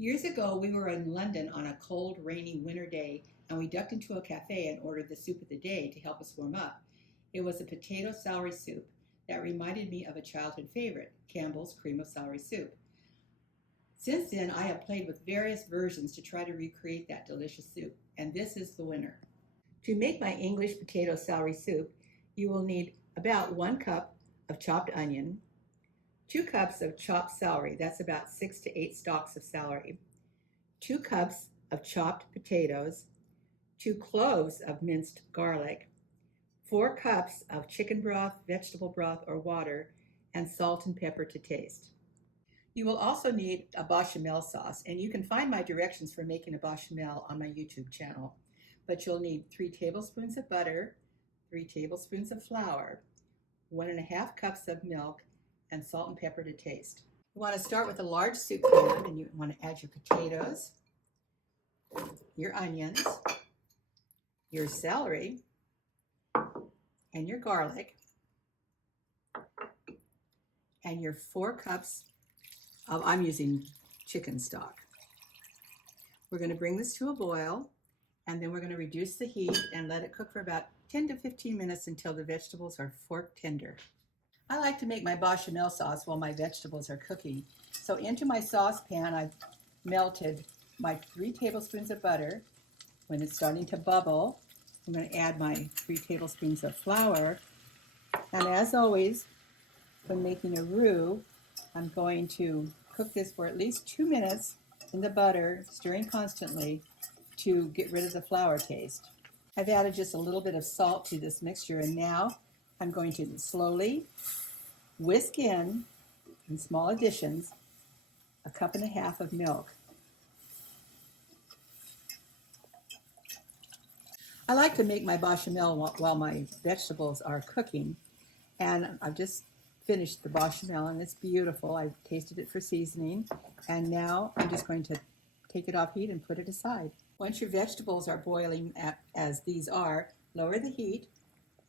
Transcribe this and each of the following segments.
Years ago, we were in London on a cold, rainy winter day, and we ducked into a cafe and ordered the soup of the day to help us warm up. It was a potato celery soup that reminded me of a childhood favorite, Campbell's cream of celery soup. Since then, I have played with various versions to try to recreate that delicious soup, and this is the winner. To make my English potato celery soup, you will need about 1 cup of chopped onion, 2 cups of chopped celery, that's about 6 to 8 stalks of celery, 2 cups of chopped potatoes, 2 cloves of minced garlic, 4 cups of chicken broth, vegetable broth, or water, and salt and pepper to taste. You will also need a bechamel sauce, and you can find my directions for making a bechamel on my YouTube channel. But you'll need 3 tablespoons of butter, 3 tablespoons of flour, 1½ cups of milk, and salt and pepper to taste. You want to start with a large soup pan, and you want to add your potatoes, your onions, your celery, and your garlic, and your 4 cups of, I'm using chicken stock. We're going to bring this to a boil, and then we're going to reduce the heat and let it cook for about 10 to 15 minutes until the vegetables are fork tender. I like to make my bechamel sauce while my vegetables are cooking. So into my saucepan, I've melted my 3 tablespoons of butter. When it's starting to bubble, I'm going to add my 3 tablespoons of flour. And as always, when making a roux, I'm going to cook this for at least 2 minutes in the butter, stirring constantly to get rid of the flour taste. I've added just a little bit of salt to this mixture, and now I'm going to slowly whisk in small additions, 1.5 cups of milk. I like to make my bechamel while my vegetables are cooking, and I've just finished the bechamel, and it's beautiful. I've tasted it for seasoning, and now I'm just going to take it off heat and put it aside. Once your vegetables are boiling as these are, lower the heat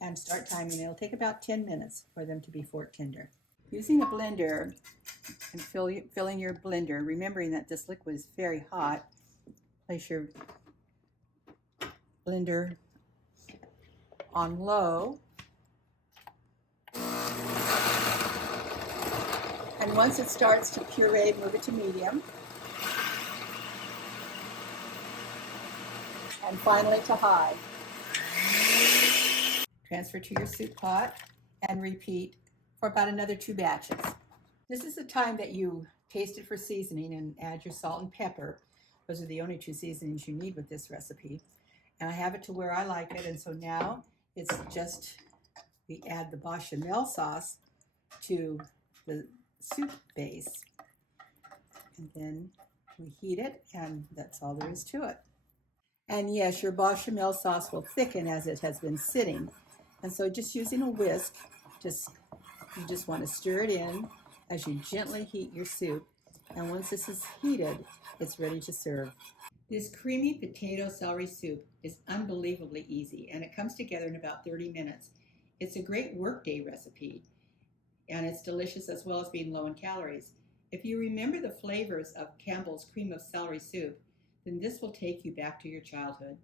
and start timing. It'll take about 10 minutes for them to be fork tender. Using a blender and filling your blender, remembering that this liquid is very hot, place your blender on low. And once it starts to puree, move it to medium. And finally to high. Transfer to your soup pot and repeat for about another 2 batches. This is the time that you taste it for seasoning and add your salt and pepper. Those are the only 2 seasonings you need with this recipe. And I have it to where I like it, and so now it's just, we add the bechamel sauce to the soup base, and then we heat it, and that's all there is to it. And yes, your bechamel sauce will thicken as it has been sitting, and so just using a whisk, you just want to stir it in as you gently heat your soup, and once this is heated, it's ready to serve. This creamy potato celery soup is unbelievably easy, and it comes together in about 30 minutes. It's a great workday recipe, and it's delicious as well as being low in calories. If you remember the flavors of Campbell's cream of celery soup, then this will take you back to your childhood.